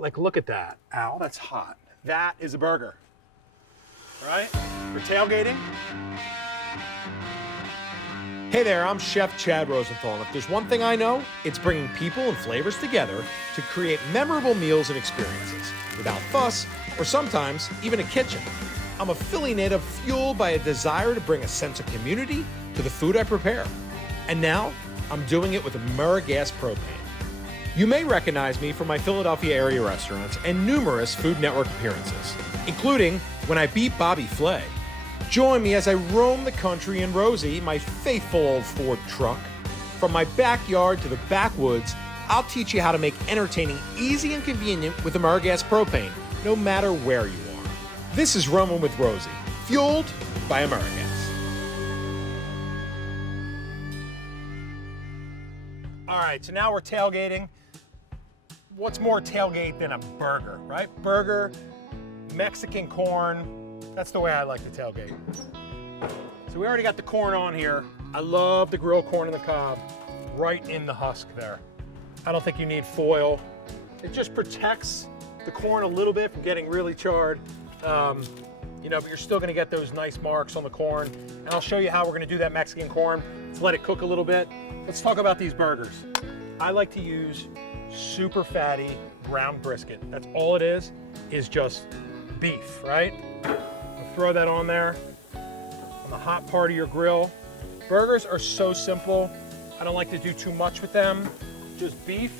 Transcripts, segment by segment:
like, look at that. Ow, that's hot. That is a burger, right? For tailgating. Hey there, I'm Chef Chad Rosenthal, and if there's one thing I know, it's bringing people and flavors together to create memorable meals and experiences without fuss, or sometimes even a kitchen. I'm a Philly native fueled by a desire to bring a sense of community to the food I prepare. And now, I'm doing it with AmeriGas Propane. You may recognize me from my Philadelphia area restaurants and numerous Food Network appearances, including when I beat Bobby Flay. Join me as I roam the country in Rosey, my faithful old Ford truck. From my backyard to the backwoods, I'll teach you how to make entertaining easy and convenient with AmeriGas Propane, no matter where you are. This is Roaming with Rosey, fueled by AmeriGas. All right, so now we're tailgating. What's more tailgate than a burger, right? Burger, Mexican corn. That's the way I like to tailgate. So we already got the corn on here. I love the grilled corn on the cob, right in the husk there. I don't think you need foil. It just protects the corn a little bit from getting really charred. You know, but you're still gonna get those nice marks on the corn. And I'll show you how we're gonna do that Mexican corn. Let's let it cook a little bit. Let's talk about these burgers. I like to use super fatty ground brisket. That's all it is just beef, right? Throw that on there on the hot part of your grill. Burgers are so simple. I don't like to do too much with them. Just beef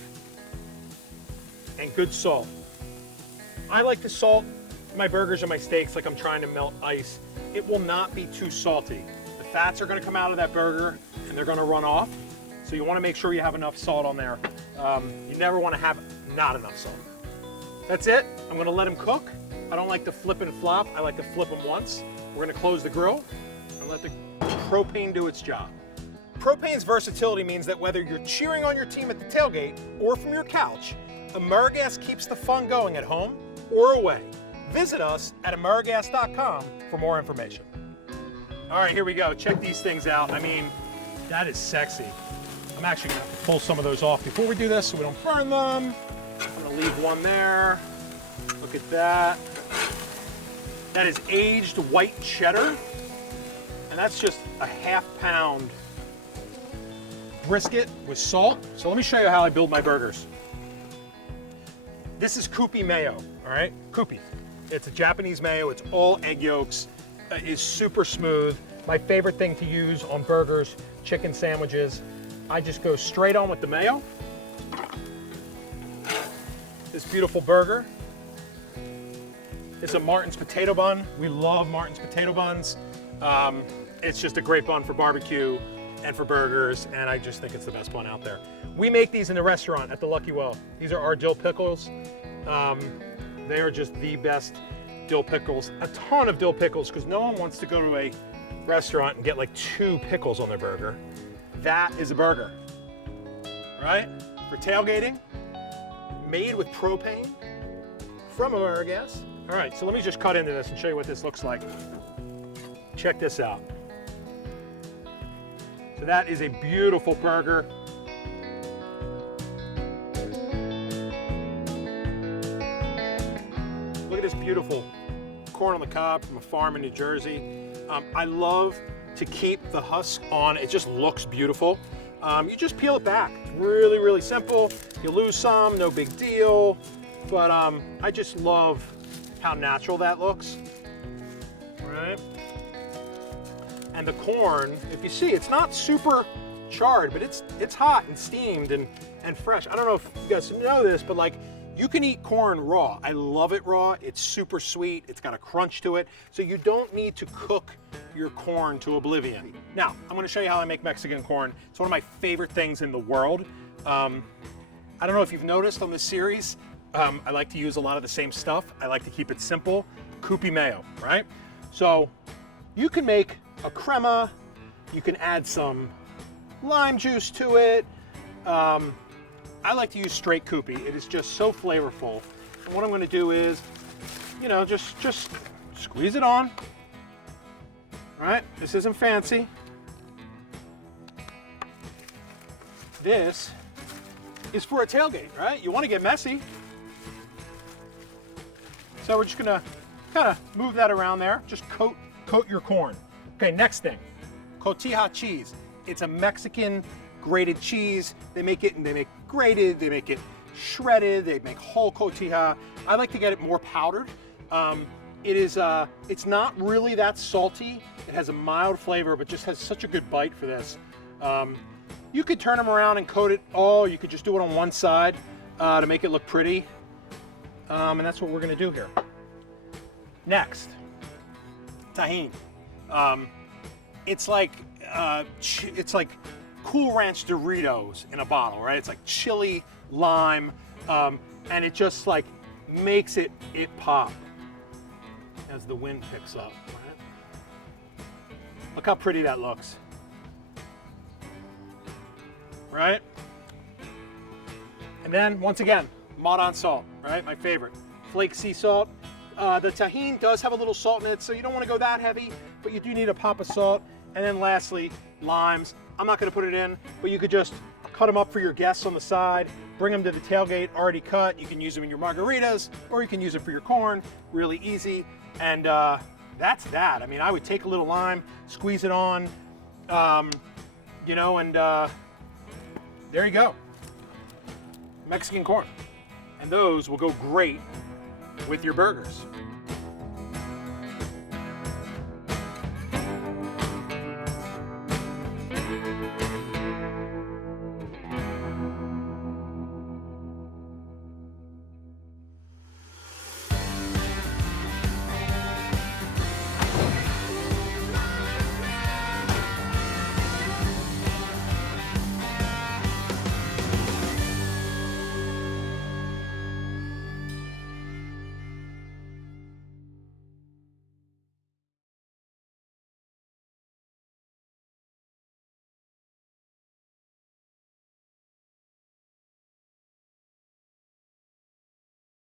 and good salt. I like to salt my burgers and my steaks like I'm trying to melt ice. It will not be too salty. The fats are gonna come out of that burger and they're gonna run off. So you wanna make sure you have enough salt on there. You never wanna have not enough salt. That's it. I'm gonna let them cook. I don't like to flip and flop. I like to flip them once. We're gonna close the grill and let the propane do its job. Propane's versatility means that whether you're cheering on your team at the tailgate or from your couch, AmeriGas keeps the fun going at home or away. Visit us at AmeriGas.com for more information. All right, here we go. Check these things out. I mean, that is sexy. I'm actually gonna have to pull some of those off before we do this so we don't burn them. I'm gonna leave one there. Look at that. That is aged white cheddar, and that's just a half-pound brisket with salt. So let me show you how I build my burgers. This is Kewpie mayo, all right? Kewpie. It's a Japanese mayo. It's all egg yolks. It's super smooth. My favorite thing to use on burgers, chicken sandwiches. I just go straight on with the mayo. This beautiful burger. It's a Martin's potato bun. We love Martin's potato buns. It's just a great bun for barbecue and for burgers, and I just think it's the best bun out there. We make these in the restaurant at the Lucky Well. These are our dill pickles. They are just the best dill pickles. A ton of dill pickles, because no one wants to go to a restaurant and get like 2 pickles on their burger. That is a burger, right? For tailgating, made with propane from AmeriGas. All right, so let me just cut into this and show you what this looks like. Check this out. So that is a beautiful burger. Look at this beautiful corn on the cob from a farm in New Jersey. I love to keep the husk on. It just looks beautiful. You just peel it back. It's really, really simple. You lose some, no big deal. But I just love how natural that looks, right? And the corn, if you see, it's not super charred, but it's hot and steamed and fresh. I don't know if you guys know this, but like, you can eat corn raw. I love it raw. It's super sweet. It's got a crunch to it. So you don't need to cook your corn to oblivion. Now, I'm gonna show you how I make Mexican corn. It's one of my favorite things in the world. I don't know if you've noticed on this series, I like to use a lot of the same stuff. I like to keep it simple. Kewpie mayo, right? So you can make a crema. You can add some lime juice to it. I like to use straight Kewpie. It is just so flavorful. And what I'm gonna do is, you know, just squeeze it on, right? This isn't fancy. This is for a tailgate, right? You wanna get messy. So we're just gonna kind of move that around there. Just coat your corn. Okay, next thing, cotija cheese. It's a Mexican grated cheese. They make it, and they make grated, they make it shredded, they make whole cotija. I like to get it more powdered. It's not really that salty. It has a mild flavor, but just has such a good bite for this. You could turn them around and coat it all. You could just do it on one side to make it look pretty. And that's what we're gonna do here. Next, tahini. It's like Cool Ranch Doritos in a bottle, right? It's like chili, lime, and it just like makes it pop as the wind picks up. Right? Look how pretty that looks, right? And then once again, Maudon salt, right? My favorite, flake sea salt. The tahini does have a little salt in it, so you don't want to go that heavy, but you do need a pop of salt. And then lastly, limes. I'm not going to put it in, but you could just cut them up for your guests on the side, bring them to the tailgate already cut. You can use them in your margaritas, or you can use it for your corn. Really easy. And that's that. I mean, I would take a little lime, squeeze it on, you know, and there you go. Mexican corn. And those will go great with your burgers.